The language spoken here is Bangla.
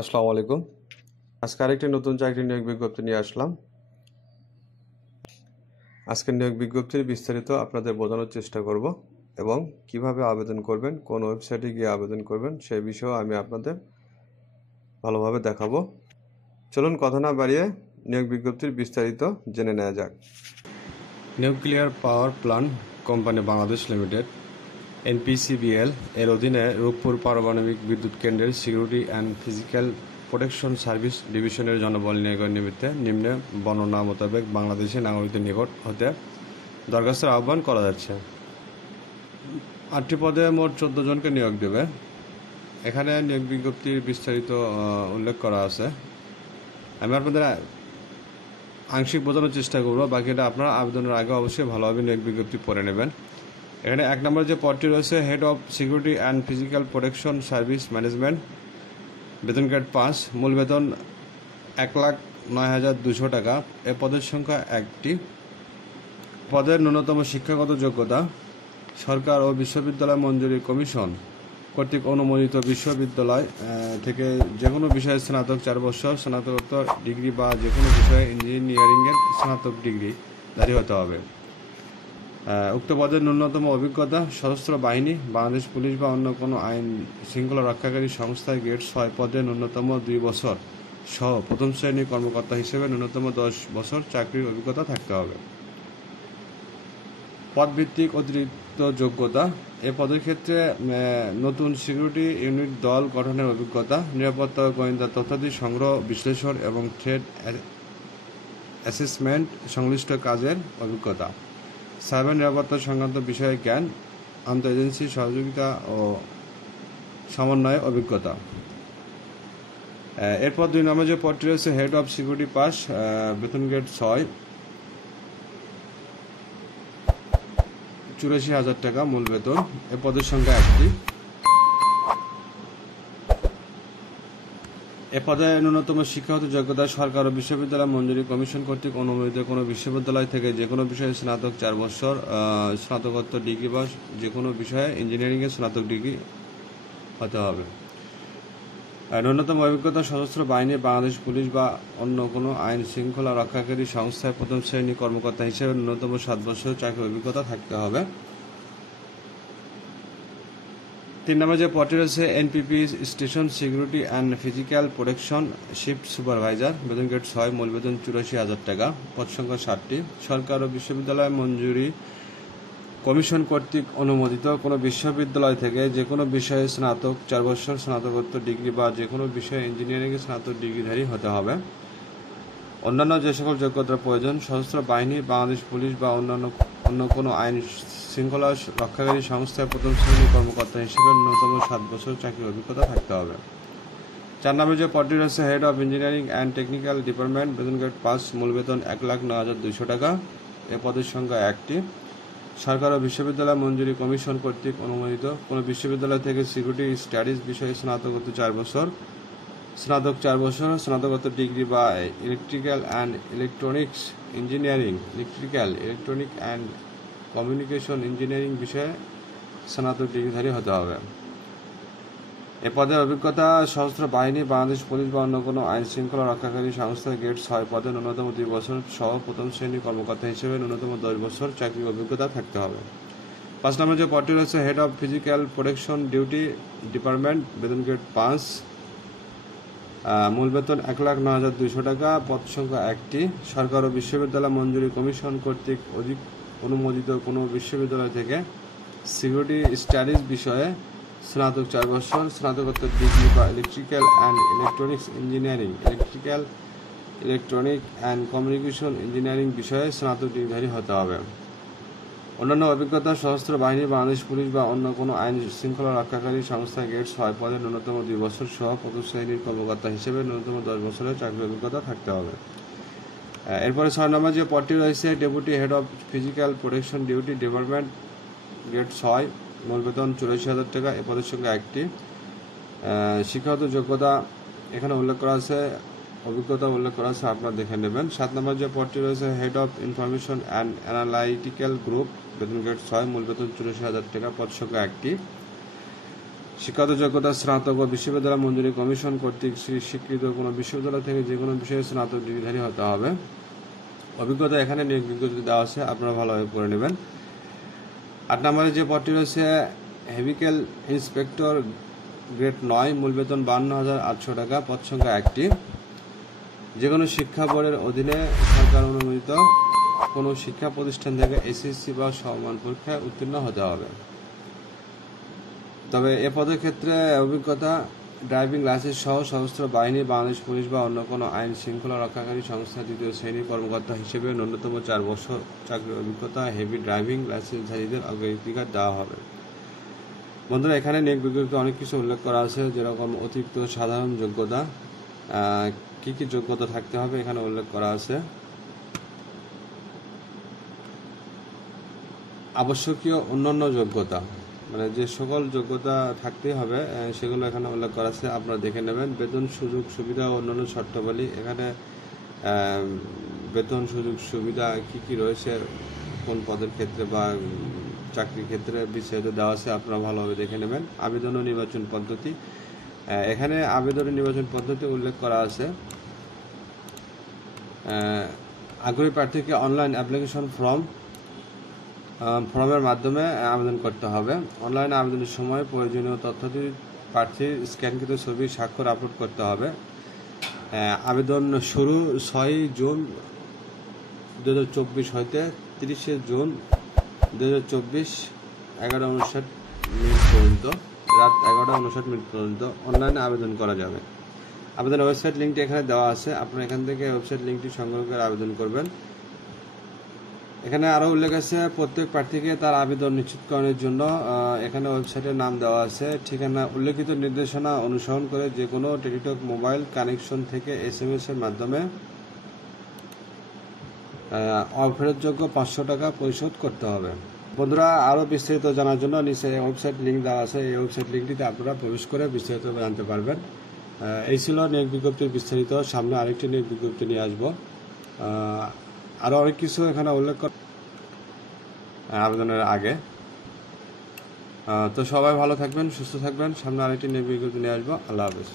আসসালামু আলাইকুম। আজকে আরেকটি নতুন চাকরি নিয়োগ বিজ্ঞপ্তি নিয়ে আসলাম। আজকের নিয়োগ বিজ্ঞপ্তির বিস্তারিত আপনাদের বোঝানোর চেষ্টা করব এবং কিভাবে আবেদন করবেন, কোন ওয়েবসাইটে গিয়ে আবেদন করবেন সেই বিষয়েও আমি আপনাদের ভালোভাবে দেখাবো। চলুন কথা না বাড়িয়ে নিয়োগ বিজ্ঞপ্তির বিস্তারিত জেনে নেওয়া যাক। Nuclear power plant company Bangladesh limited NPCBL এর অধীনে রূপপুর পারমাণবিক বিদ্যুৎ কেন্দ্রের security and physical protection service ডিভিশনের জনবল নিয়োগের নিমিত্তে নিম্নে বর্ণনা মোতাবেক বাংলাদেশের নাগরিকদের নিকট হতে দরখাস্তের আহ্বান করা যাচ্ছে। 8টি পদে মোট 14 জনকে নিয়োগ দেবে। এখানে নিয়োগ বিজ্ঞপ্তির বিস্তারিত উল্লেখ করা আছে। আমি আপনাদের আংশিক বোঝানোর চেষ্টা করবো, বাকিটা আপনারা আবেদনের আগে অবশ্যই ভালোভাবে নিয়োগ বিজ্ঞপ্তি পড়ে নেবেন। এখানে 1 নম্বর যে পদটি রয়েছে head of security and physical protection service management, বেতন গ্রেড 5, মূল বেতন 1,09,200 টাকা। এ পদের সংখ্যা 1টি। পদের ন্যূনতম শিক্ষাগত যোগ্যতা সরকার ও বিশ্ববিদ্যালয় মঞ্জুরি কমিশন কর্তৃক অনুমোদিত বিশ্ববিদ্যালয় থেকে যে কোনো বিষয়ে স্নাতক 4 বছর, স্নাতকোত্তর ডিগ্রি বা যে কোনো বিষয়ে ইঞ্জিনিয়ারিংয়ের স্নাতক ডিগ্রি ধারী হতে হবে। উক্ত পদের ন্যূনতম অভিজ্ঞতা সশস্ত্র বাহিনী, বাংলাদেশ পুলিশ বা অন্য কোনো আইন শৃঙ্খলা রক্ষাকারী সংস্থায় গ্রেড 6 পদে ন্যূনতম 2 বছর সহ প্রথম শ্রেণীর কর্মকর্তা হিসেবে ন্যূনতম 10 বছর চাকরির অভিজ্ঞতা থাকতে হবে। পদভিত্তিক অতিরিক্ত যোগ্যতা এ পদের ক্ষেত্রে নতুন সিকিউরিটি ইউনিট দল গঠনের অভিজ্ঞতা, নিরাপত্তা ও গোয়েন্দা তথ্যাদি সংগ্রহ, বিশ্লেষণ এবং থ্রেট অ্যাসেসমেন্ট সংশ্লিষ্ট কাজের অভিজ্ঞতা, সাইবার নিরাপত্তা সংক্রান্ত বিষয়ে জ্ঞান, আন্তঃ এজেন্সি সহযোগিতা ও সমন্বয়ে অভিজ্ঞতা। এরপর 2 নম্বর যে পদটি রয়েছে হেড অফ সিকিউরিটি পাস, বেতন গ্রেড 6, 84,000 টাকা মূল বেতন। এ পদের সংখ্যা 1টি। এ পদে ন্যূনতম শিক্ষাগত যোগ্যতা সরকার ও বিশ্ববিদ্যালয় মঞ্জুরি কমিশন কর্তৃক অনুমোদিত কোনো বিশ্ববিদ্যালয় থেকে যে কোনো বিষয়ে স্নাতক 4 বছর, স্নাতকোত্তর ডিগ্রি বা যে কোনো বিষয়ে ইঞ্জিনিয়ারিংয়ের স্নাতক ডিগ্রি হতে হবে। ন্যূনতম অভিজ্ঞতা সশস্ত্র বাহিনী, বাংলাদেশ পুলিশ বা অন্য কোনো আইন শৃঙ্খলা রক্ষাকারী সংস্থায় প্রথম শ্রেণী কর্মকর্তা হিসেবে ন্যূনতম 7 বছর চাকরির অভিজ্ঞতা থাকতে হবে। 3 নম্বর যে পদটি রয়েছে NPP station security and physical protection shift supervisor, বেতন গ্রেড 6, মূল বেতন 84,000 টাকা। পদ সংখ্যা 7টি। সরকার ও বিশ্ববিদ্যালয় মঞ্জুরি কমিশন কর্তৃক অনুমোদিত কোনো বিশ্ববিদ্যালয় থেকে যে কোনো বিষয়ে স্নাতক 4 বছর, স্নাতকোত্তর ডিগ্রি বা যে কোনো বিষয়ে ইঞ্জিনিয়ারিংয়ে স্নাতক ডিগ্রিধারী হতে হবে। অন্যান্য যে সকল যোগ্যতার প্রয়োজন সশস্ত্র বাহিনী, বাংলাদেশ পুলিশ বা অন্য কোনো আইন শৃঙ্খলা রক্ষাকারী সংস্থায় প্রথম শ্রেণীর কর্মকর্তা হিসেবে ন্যূনতম 7 বছর চাকরির অভিজ্ঞতা থাকতে হবে। 4 নম্বর যে পদটি রয়েছে head of engineering and technical department, বেতন গ্রেড 5, মূল বেতন 1,09,200 টাকা। এ পদের সংখ্যা 1টি। সরকার ও বিশ্ববিদ্যালয় মঞ্জুরি কমিশন কর্তৃক অনুমোদিত কোনো বিশ্ববিদ্যালয় থেকে সিকিউরিটি স্টাডিজ বিষয়ে স্নাতকোত্তর 4 বছর, স্নাতক 4 বছর, স্নাতকোত্তর ডিগ্রি বা electrical and electronics engineering, electrical, electronic and communication engineering বিষয়ে স্নাতক ডিগ্রিধারী হতে হবে। এ পদের অভিজ্ঞতা সশস্ত্র বাহিনী, বাংলাদেশ পুলিশ বা অন্য কোনো আইন শৃঙ্খলা রক্ষাকারী সংস্থার গ্রেড 6 পদে ন্যূনতম 2 বছর সহ প্রথম শ্রেণীর কর্মকর্তা হিসেবে ন্যূনতম 10 বছর চাকরির অভিজ্ঞতা থাকতে হবে। 5 নম্বর যে পদটি রয়েছে head of physical protection duty department, বেতন গ্রেড 5, মূল বেতন 1,09,200 টাকা। পদ সংখ্যা 1টি। সরকার ও বিশ্ববিদ্যালয় মঞ্জুরি কমিশন কর্তৃক অনুমোদিত কোনো বিশ্ববিদ্যালয় থেকে সিকিউরিটি স্টাডিজ বিষয়ে স্নাতক 4 বছর, স্নাতকোত্তর ডিগ্রি বা electrical and electronics engineering, electrical, electronic and communication engineering বিষয়ে স্নাতক ডিগ্রিধারী হতে হবে। অন্যান্য অভিজ্ঞতা সশস্ত্র বাহিনী, বাংলাদেশ পুলিশ বা অন্য কোনো আইন শৃঙ্খলা রক্ষাকারী সংস্থায় গ্রেড 6 পদে ন্যূনতম 2 বছর সহ প্রথম শ্রেণীর কর্মকর্তা হিসেবে ন্যূনতম 10 বছরের চাকরির অভিজ্ঞতা থাকতে হবে। এরপরে 6 নম্বর যে পদটি রয়েছে deputy head of physical protection duty department, grade 6, মূল বেতন 84,000 টাকা। এ পদের সংখ্যা 1টি। শিক্ষাগত যোগ্যতা এখানে উল্লেখ করা আছে, অভিজ্ঞতা উল্লেখ করা আছে, আপনারা দেখে নেবেন। 7 নম্বর যে পদটি রয়েছে head of information and analytical group, বেতন গ্রেড 6, মূল বেতন 84,000 টাকা। পদ সংখ্যা 1টি। শিক্ষাগত যোগ্যতা স্নাতক ও বিশ্ববিদ্যালয় মঞ্জুরি কমিশন কর্তৃক স্বীকৃত কোনো বিশ্ববিদ্যালয় থেকে যে কোনো বিষয়ে স্নাতক ডিগ্রিধারী হতে হবে। অভিজ্ঞতা এখানে নিয়োগ বিজ্ঞপ্তি দেওয়া আছে, আপনারা ভালোভাবে পড়ে নেবেন। 8 নম্বরে যে পদটি রয়েছে হেভিকেল ইন্সপেক্টর গ্রেড 9, মূল বেতন 52,800 টাকা, পদ সংখ্যা 1টি। যে কোনো শিক্ষা বোর্ডের অধীনে সরকার অনুমোদিত কোনো শিক্ষা প্রতিষ্ঠান থেকে এসএসসি বা সমমান পরীক্ষায় উত্তীর্ণ হতে হবে। তবে এ পদের ক্ষেত্রে অভিজ্ঞতা ড্রাইভিং লাইসেন্স সহ সশস্ত্র বাহিনী, বাংলাদেশ পুলিশ বা অন্য কোনো আইন শৃঙ্খলা রক্ষাকারী সংস্থা 2য় শ্রেণীর কর্মকর্তা হিসেবে ন্যূনতম 4 বছর চাকরির অভিজ্ঞতা হেভি ড্রাইভিং লাইসেন্সধারীদের অগ্রাধিকার দেওয়া হবে। বন্ধুরা, এখানে নিয়োগ বিজ্ঞপ্তি অনেক কিছু উল্লেখ করা আছে, যেরকম অতিরিক্ত সাধারণ যোগ্যতা, কি কি যোগ্যতা থাকতে হবে এখানে উল্লেখ করা আছে। আবশ্যকীয় অন্যান্য যোগ্যতা, মানে যে সকল যোগ্যতা থাকতেই হবে সেগুলো এখানে উল্লেখ করা আছে, আপনারা দেখে নেবেন। বেতন, সুযোগ সুবিধা ও অন্যান্য শর্তাবলী, এখানে বেতন, সুযোগ সুবিধা কি কি রয়েছে কোন পদের ক্ষেত্রে বা চাকরির ক্ষেত্রে বিস্তারিত দেওয়া আছে, আপনারা ভালোভাবে দেখে নেবেন। আবেদন ও নির্বাচন পদ্ধতি, এখানে আবেদন ও নির্বাচন পদ্ধতি উল্লেখ করা আছে। আগ্রহী প্রার্থীকে অনলাইন অ্যাপ্লিকেশন ফর্মের মাধ্যমে আবেদন করতে হবে। অনলাইনে আবেদনের সময় প্রয়োজনীয় তথ্যাদি প্রার্থীর স্ক্যানকৃত ছবি, স্বাক্ষর আপলোড করতে হবে। আবেদন শুরু 6 জুন 2024 হইতে 30 জুন 2024 11:59 পর্যন্ত, রাত 11:59 পর্যন্ত অনলাইনে আবেদন করা যাবে। আবেদনের ওয়েবসাইট লিঙ্কটি এখানে দেওয়া আছে, আপনারা এখান থেকে ওয়েবসাইট লিঙ্কটি সংগ্রহ করে আবেদন করবেন। এখানে আরও উল্লেখ আছে প্রত্যেক প্রার্থীকে তার আবেদন নিশ্চিতকরণের জন্য এখানে ওয়েবসাইটের নাম দেওয়া আছে, ঠিকানা উল্লেখিত নির্দেশনা অনুসরণ করে যে কোনো টেলিটক মোবাইল কানেকশন থেকে SMS এর মাধ্যমে অফেরতযোগ্য 500 টাকা পরিশোধ করতে হবে। বন্ধুরা, আরও বিস্তারিত জানার জন্য নিচে ওয়েবসাইট লিঙ্ক দেওয়া আছে, এই ওয়েবসাইট লিঙ্কটিতে আপনারা প্রবেশ করে বিস্তারিত জানতে পারবেন। এই ছিল নিয়োগ বিজ্ঞপ্তির বিস্তারিত। সামনে আরেকটি নিয়োগ বিজ্ঞপ্তি নিয়ে আসবো। আরও অনেক কিছু এখানে উল্লেখ করা আবেদনের আগে। তো সবাই ভালো থাকবেন, সুস্থ থাকবেন। সামনে আরেকটি নিয়োগ বিজ্ঞপ্তি নিয়ে আসবো। আল্লাহ হাফেজ।